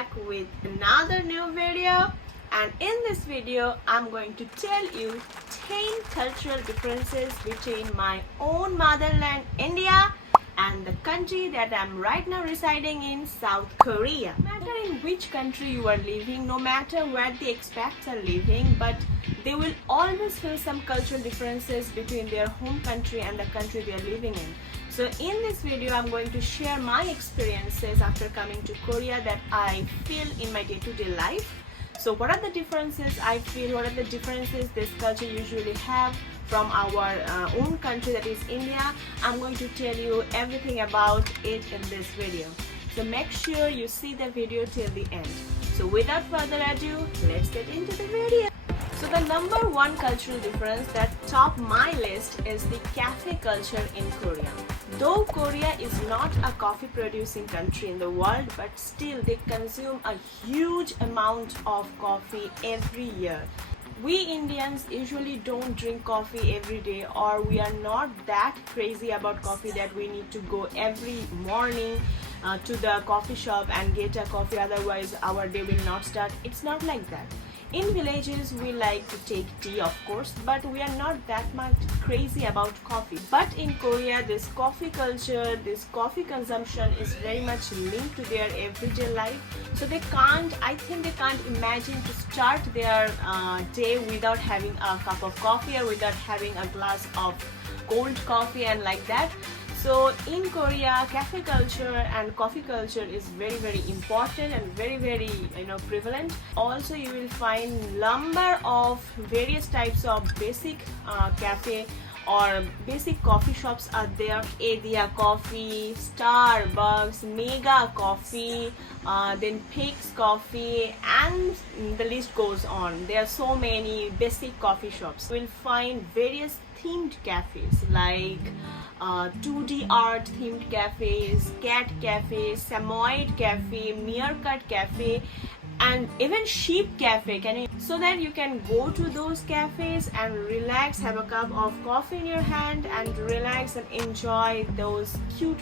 back with another new video, and in this video I'm going to tell you 10 cultural differences between my own motherland India and the country that I'm right now residing in, South Korea. No matter in which country you are living, no matter where the expats are living, but they will always feel some cultural differences between their home country and the country they are living in. So in this video I'm going to share my experiences after coming to Korea that I feel in my day-to-day life. So what are the differences I feel, what are the differences this culture usually have from our own country, that is India. I'm going to tell you everything about it in this video. So make sure you see the video till the end. So without further ado, let's get into the video. So the number one cultural difference that top my list is the cafe culture in Korea. Though Korea is not a coffee producing country in the world, but still they consume a huge amount of coffee every year. We Indians usually don't drink coffee every day, or we are not that crazy about coffee that we need to go every morning to the coffee shop and get a coffee, otherwise our day will not start. It's not like that. In villages we like to take tea, of course, but we are not that much crazy about coffee. But in Korea, this coffee culture, this coffee consumption is very much linked to their everyday life. So I think they can't imagine to start their day without having a cup of coffee or without having a glass of cold coffee and like that. So in Korea, cafe culture and coffee culture is very important and very prevalent. Also you will find number of various types of basic cafe or basic coffee shops are there. Adia Coffee, Starbucks, Mega Coffee, then Pig's Coffee, and the list goes on. There are so many basic coffee shops. You will find various themed cafes like 2D art themed cafes, cat cafes, Samoyed cafe, meerkat cafe, and even sheep cafe. So that you can go to those cafes and relax, have a cup of coffee in your hand and relax and enjoy those cute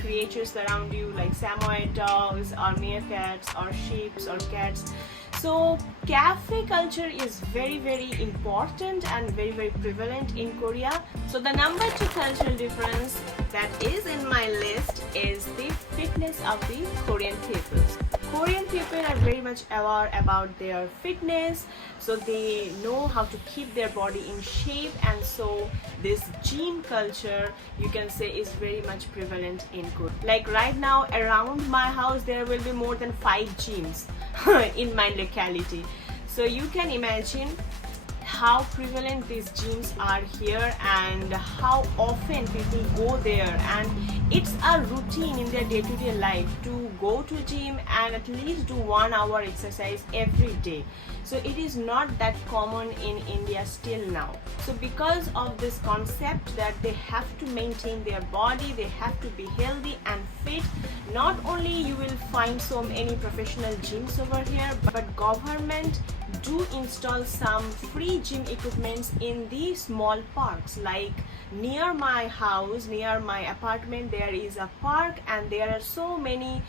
creatures around you, like Samoyed dogs or meerkats or sheep or cats. So cafe culture is very important and very prevalent in Korea. So the number two cultural difference that is in my list is the fitness of the Korean people. Korean people are very much aware about their fitness, so they know how to keep their body in shape, and so this gym culture, you can say, is very much prevalent in Korea. Like right now around my house there will be more than 5 gyms in my locality. So you can imagine how prevalent these gyms are here and how often people go there, and it's a routine in their day-to-day life to go to gym and at least do 1 hour exercise every day. So it is not that common in India still now. So because of this concept that they have to maintain their body, they have to be healthy and fit, not only you will find so many professional gyms over here, but government do install some free gym equipments in the small parks. Like near my house, near my apartment, there is a park, and there are so many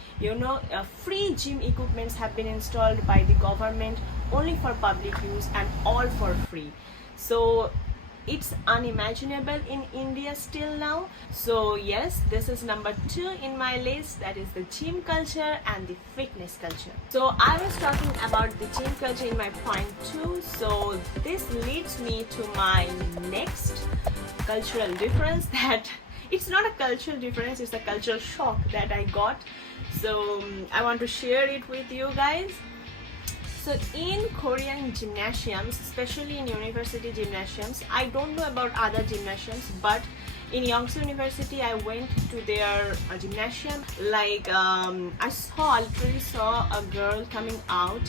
free gym equipments have been installed by the government only for public use and all for free. So it's unimaginable in India still now. So yes, this is number 2 in my list, that is the gym culture and the fitness culture. So I was talking about the gym culture in my point 2, so this leads me to my next cultural difference, that it's not a cultural difference, it's a cultural shock that I got. So I want to share it with you guys. So in Korean gymnasiums, especially in university gymnasiums, I don't know about other gymnasiums, but in Yonsei University I went to their gymnasium. Like I literally saw a girl coming out,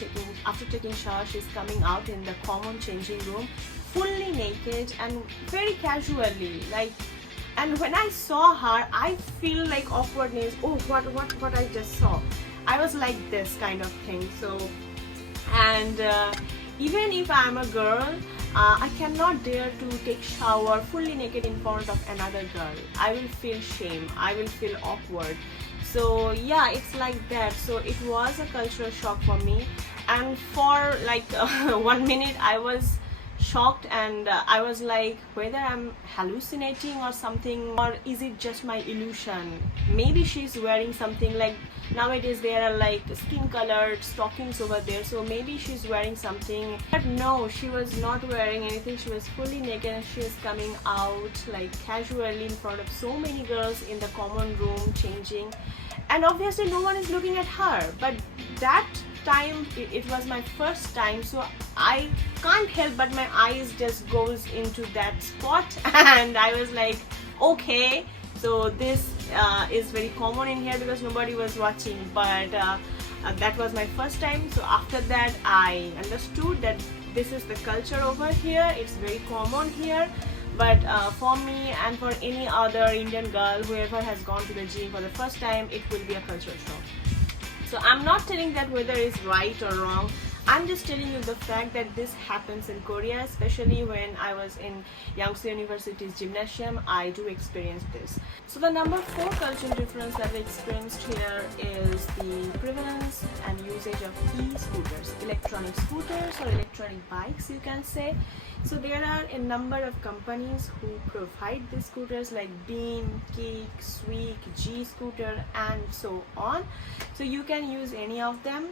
after taking shower, she's coming out in the common changing room fully naked and very casually, like, and when I saw her I feel like awkwardness. Oh, what I just saw, I was like this kind of thing. So and even if I'm a girl, I cannot dare to take shower fully naked in front of another girl. I will feel shame, I will feel awkward. So yeah, it's like that. So it was a cultural shock for me, and for like 1 minute I was shocked, and I was like, whether I'm hallucinating or something, or is it just my illusion? Maybe she's wearing something, like nowadays there are like skin colored stockings over there, so maybe she's wearing something. But no, she was not wearing anything. She was fully naked, and she was coming out like casually in front of so many girls in the common room changing, and obviously no one is looking at her. But that time it was my first time, so I can't help but my eyes just goes into that spot and I was like, okay, so this is very common in here because nobody was watching. But that was my first time. So after that I understood that this is the culture over here, it's very common here. But for me and for any other Indian girl, whoever has gone to the gym for the first time, it will be a cultural shock. So I'm not telling that whether it's right or wrong. I'm just telling you the fact that this happens in Korea, especially when I was in Yangsu University's Gymnasium. I do experience this. So the number 4 cultural difference that I experienced here is the prevalence and usage of e-scooters, electronic scooters or electronic bikes, you can say. So there are a number of companies who provide these scooters like Beam, Kick, Sweek, G-Scooter and so on. So you can use any of them.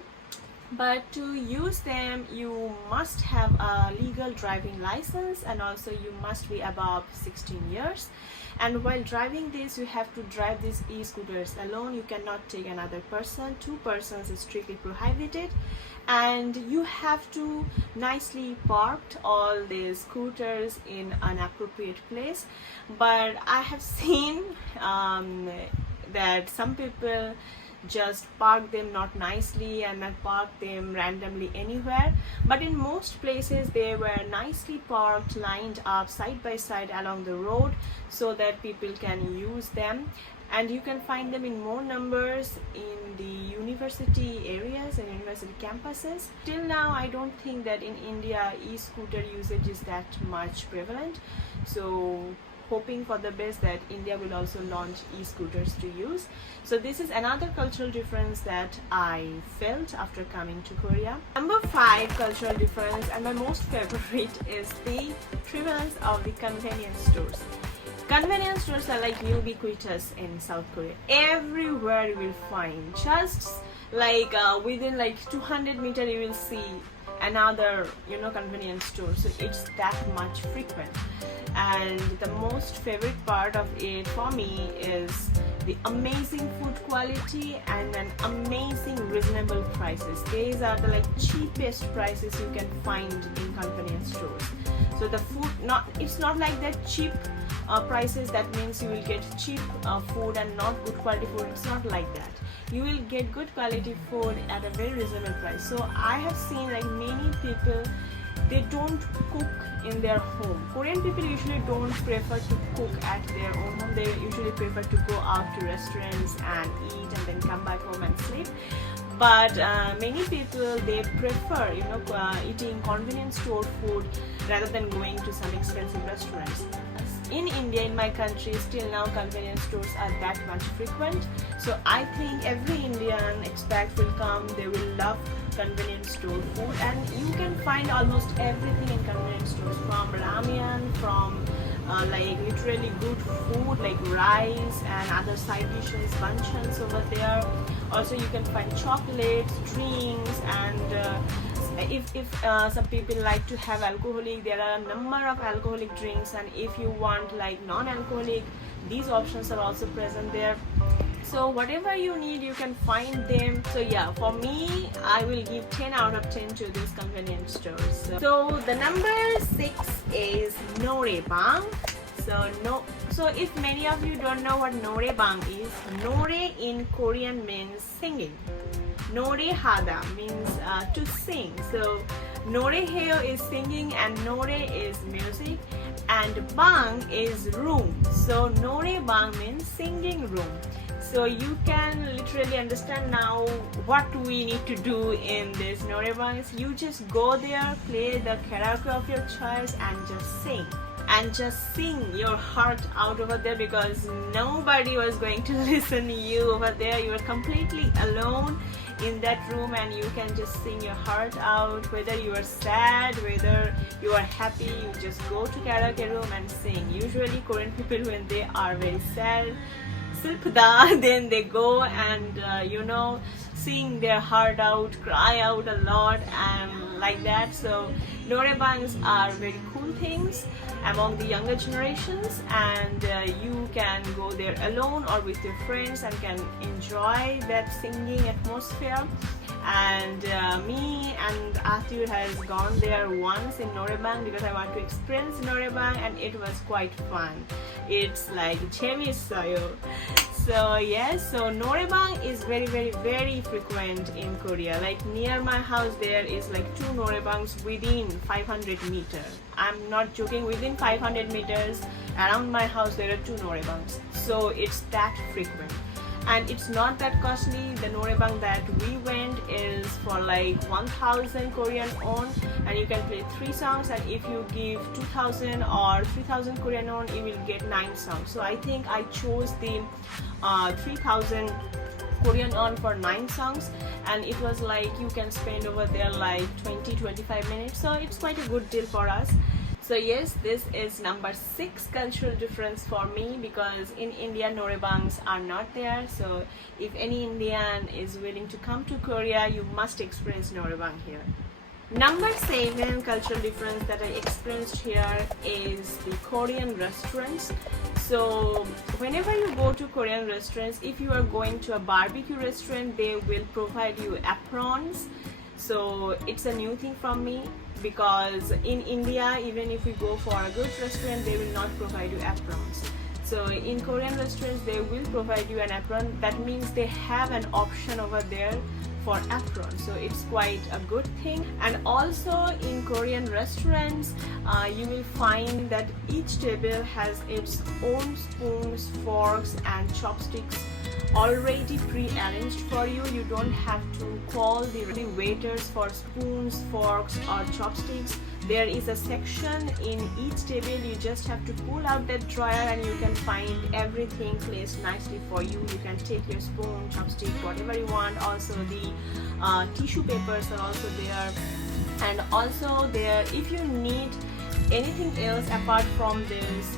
But to use them, you must have a legal driving license, and also you must be above 16 years. And while driving this, you have to drive these e-scooters alone. You cannot take another person. 2 persons is strictly prohibited. And you have to nicely park all the scooters in an appropriate place. But I have seen that some people just park them not nicely and then park them randomly anywhere. But in most places they were nicely parked, lined up side by side along the road so that people can use them. And you can find them in more numbers in the university areas and university campuses. Till now I don't think that in India e-scooter usage is that much prevalent. So hoping for the best that India will also launch e-scooters to use. So this is another cultural difference that I felt after coming to Korea. Number 5 cultural difference, and my most favorite, is the prevalence of the convenience stores. Convenience stores are like ubiquitous in South Korea. Everywhere you will find, just like within like 200 meters you will see another convenience store. So it's that much frequent. And the most favorite part of it for me is the amazing food quality and an amazing reasonable prices. These are the like cheapest prices you can find in convenience stores. So the food, it's not like that cheap prices, that means you will get cheap food and not good quality food. It's not like that. You will get good quality food at a very reasonable price. So I have seen like many people, they don't cook in their home. Korean people usually don't prefer to cook at their own home. They usually prefer to go out to restaurants and eat and then come back home and sleep. But many people, they prefer eating convenience store food rather than going to some expensive restaurants. In India, in my country, still now convenience stores are that much frequent. So I think every Indian expat will come, they will love convenience store food, and you can find almost everything in convenience stores, from ramen, from like literally good food like rice and other side dishes, banchan over there. Also you can find chocolates, drinks, and if some people like to have alcoholic, there are a number of alcoholic drinks, and if you want like non-alcoholic, these options are also present there. So whatever you need, you can find them. So yeah, for me, I will give 10 out of 10 to these convenience stores. So the number 6 is Noraebangs. So if many of you don't know what Noraebang is, Nore in Korean means singing. Norehada means to sing. So Noreheo is singing and Nore is music, and Bang is room. So Noraebang means singing room. So you can literally understand now what we need to do in this Noraebangs. You just go there, play the karaoke of your choice and just sing. and just sing your heart out over there, because nobody was going to listen to you over there. You are completely alone in that room and you can just sing your heart out. Whether you are sad, whether you are happy, you just go to karaoke room and sing. Usually Korean people, when they are very sad, then they go and sing their heart out, cry out a lot and like that. So Noraebangs are very cool things among the younger generations, and you can go there alone or with your friends and can enjoy that singing atmosphere. And me and Atiu has gone there once in Noraebang because I want to experience Noraebang, and it was quite fun. It's like 재밌어요. So yes, so Noraebang is very frequent in Korea. Like near my house there is like 2 Noraebangs within 500 meters. I'm not joking, within 500 meters around my house there are 2 Noraebangs. So it's that frequent. And it's not that costly. The Noraebang that we went is for like 1,000 Korean won, and you can play 3 songs, and if you give 2,000 or 3,000 Korean won, you will get 9 songs. So I think I chose the 3,000 Korean won for 9 songs, and it was like you can spend over there like 20-25 minutes, so it's quite a good deal for us. So yes, this is number 6 cultural difference for me, because in India Noraebangs are not there. So if any Indian is willing to come to Korea, you must experience Noraebang here. Number 7 cultural difference that I experienced here is the Korean restaurants. So whenever you go to Korean restaurants, if you are going to a barbecue restaurant, they will provide you aprons. So it's a new thing from me, because in India, even if we go for a good restaurant, they will not provide you aprons. So in Korean restaurants, they will provide you an apron. That means they have an option over there for apron. So it's quite a good thing. And also in Korean restaurants, you will find that each table has its own spoons, forks and chopsticks already pre-arranged for you. You don't have to call the waiters for spoons, forks or chopsticks. There is a section in each table. You just have to pull out that drawer and you can find everything placed nicely for you. You can take your spoon, chopstick, whatever you want. Also the tissue papers are also there, and also there, if you need anything else apart from this,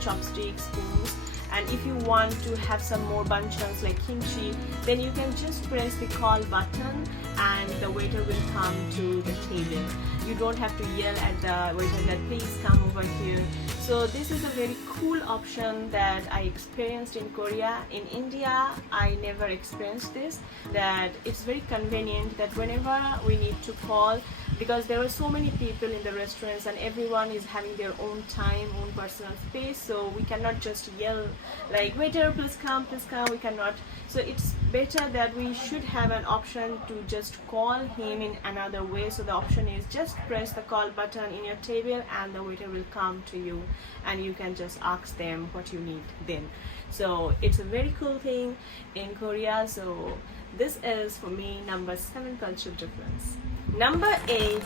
chopsticks, spoons, and if you want to have some more banchans like kimchi, then you can just press the call button and the waiter will come to the table. You don't have to yell at the waiter that please come over here. So this is a very cool option that I experienced in Korea. In India, I never experienced this. That it's very convenient that whenever we need to call, because there are so many people in the restaurants and everyone is having their own time, own personal space, so we cannot just yell like waiter please come, we cannot. So it's better that we should have an option to just call him in another way. So the option is just press the call button in your table and the waiter will come to you and you can just ask them what you need then. So it's a very cool thing in Korea. So this is for me number 7 cultural difference. Number 8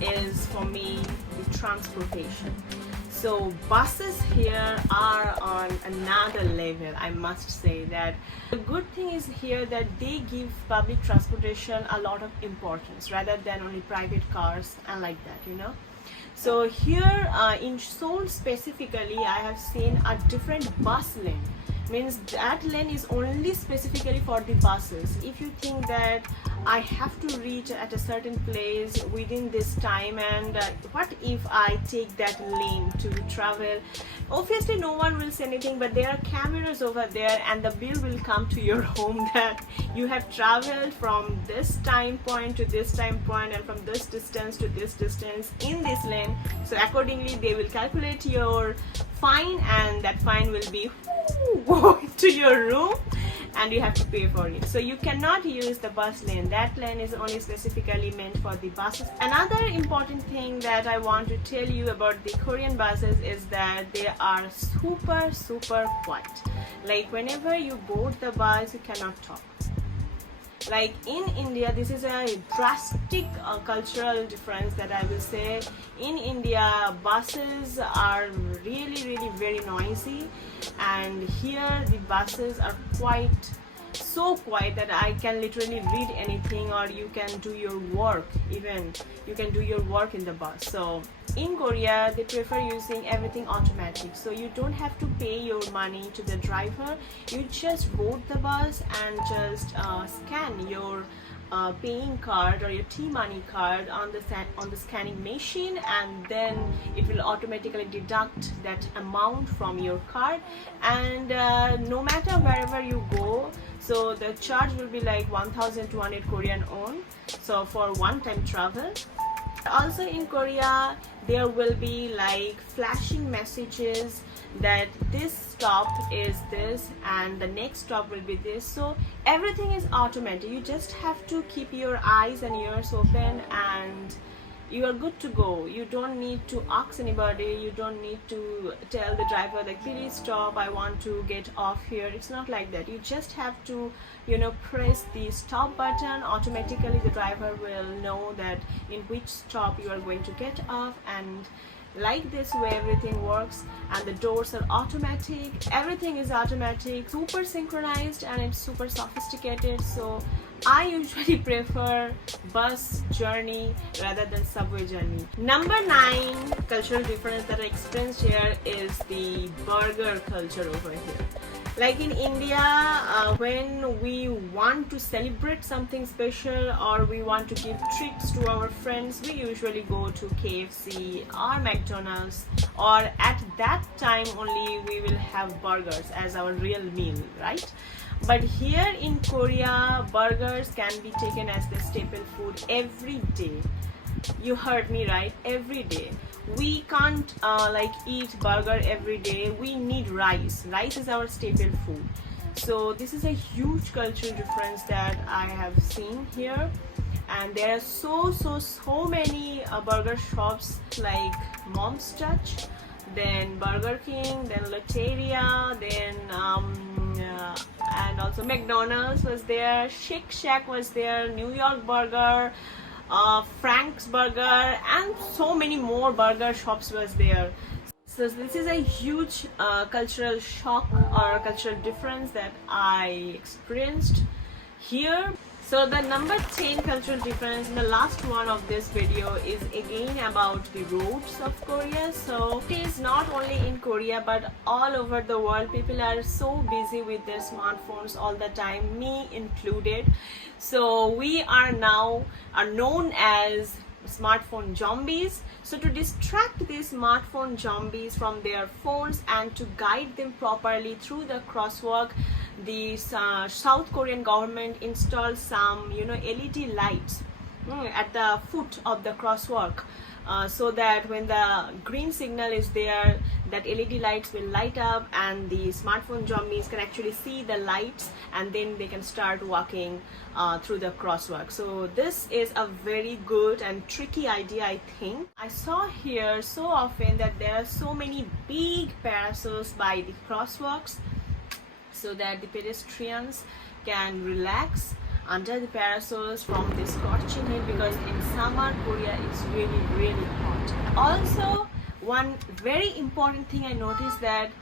is for me the transportation. So buses here are on another level, I must say. That the good thing is here that they give public transportation a lot of importance rather than only private cars and like that, So here in Seoul specifically, I have seen a different bus lane. Means that lane is only specifically for the buses. If you think that I have to reach at a certain place within this time, and what if I take that lane to travel, obviously no one will say anything, but there are cameras over there and the bill will come to your home that you have traveled from this time point to this time point and from this distance to this distance in this lane. So accordingly they will calculate your fine, and that fine will be to your room and you have to pay for it. So you cannot use the bus lane. That lane is only specifically meant for the buses. Another important thing that I want to tell you about the Korean buses is that they are super quiet. Like whenever you board the bus, you cannot talk. Like in India, this is a drastic cultural difference that I will say. In India, buses are really very noisy, and here the buses are so quiet that I can literally read anything, or you can do your work, even you can do your work in the bus. So in Korea, they prefer using everything automatic, so you don't have to pay your money to the driver. You just board the bus and just scan your paying card or your T-money card on the scanning machine, and then it will automatically deduct that amount from your card. And no matter wherever you go, so the charge will be like 1,200 Korean won, so for one-time travel. Also in Korea, there will be like flashing messages that this stop is this and the next stop will be this. So everything is automatic. You just have to keep your eyes and ears open and you are good to go. You don't need to ask anybody. You don't need to tell the driver like, please stop, I want to get off here. It's not like that. You just have to, press the stop button. Automatically the driver will know that in which stop you are going to get off, and like this way everything works. And the doors are automatic, everything is automatic, super synchronized, and it's super sophisticated. So I usually prefer bus journey rather than subway journey. Number 9 cultural difference that I experienced here is the burger culture over here. Like in India, when we want to celebrate something special or we want to give treats to our friends, we usually go to KFC or McDonald's, or at that time only we will have burgers as our real meal, right? But here in Korea, burgers can be taken as the staple food every day. You heard me right, every day. We can't eat burger every day. We need rice. Rice is our staple food. So this is a huge cultural difference that I have seen here. And there are so many burger shops like Mom's Touch, then Burger King, then Loteria, then and also McDonald's was there, Shake Shack was there, New York Burger, Frank's Burger, and so many more burger shops was there. So this is a huge cultural shock or cultural difference that I experienced here. So the number 10 cultural difference, the last one of this video, is again about the roads of Korea. So it is not only in Korea but all over the world. People are so busy with their smartphones all the time, me included. So we are now known as smartphone zombies. So to distract these smartphone zombies from their phones and to guide them properly through the crosswalk, the South Korean government installed some LED lights at the foot of the crosswalk, so that when the green signal is there, that LED lights will light up and the smartphone zombies can actually see the lights, and then they can start walking through the crosswalk. So this is a very good and tricky idea, I think. I saw here so often that there are so many big parasols by the crosswalks, so that the pedestrians can relax under the parasols from the scorching heat, because in summer Korea is really hot. Also, one very important thing I noticed, that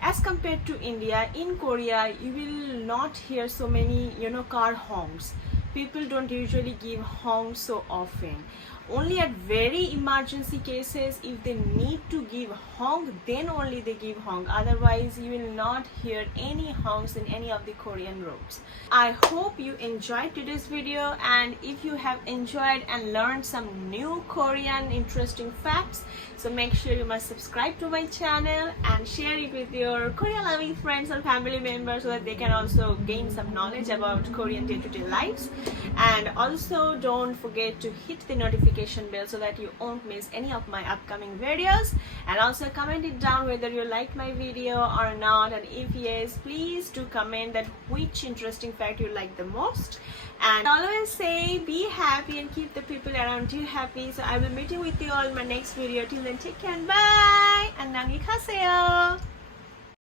as compared to India, in Korea you will not hear so many car honks. People don't usually give honks so often. Only at very emergency cases, if they need to give honk, then only they give honk. Otherwise, you will not hear any honks in any of the Korean roads. I hope you enjoyed today's video, and if you have enjoyed and learned some new Korean interesting facts, so make sure you must subscribe to my channel and share it with your Korean loving friends or family members, so that they can also gain some knowledge about Korean day-to-day lives. And also don't forget to hit the notification bell so that you won't miss any of my upcoming videos. And also comment it down whether you like my video or not, and if yes, please do comment that which interesting fact you like the most. And always say be happy and keep the people around you happy. So I will meet you with you all in my next video. Till then, take care and bye. 안녕히 가세요.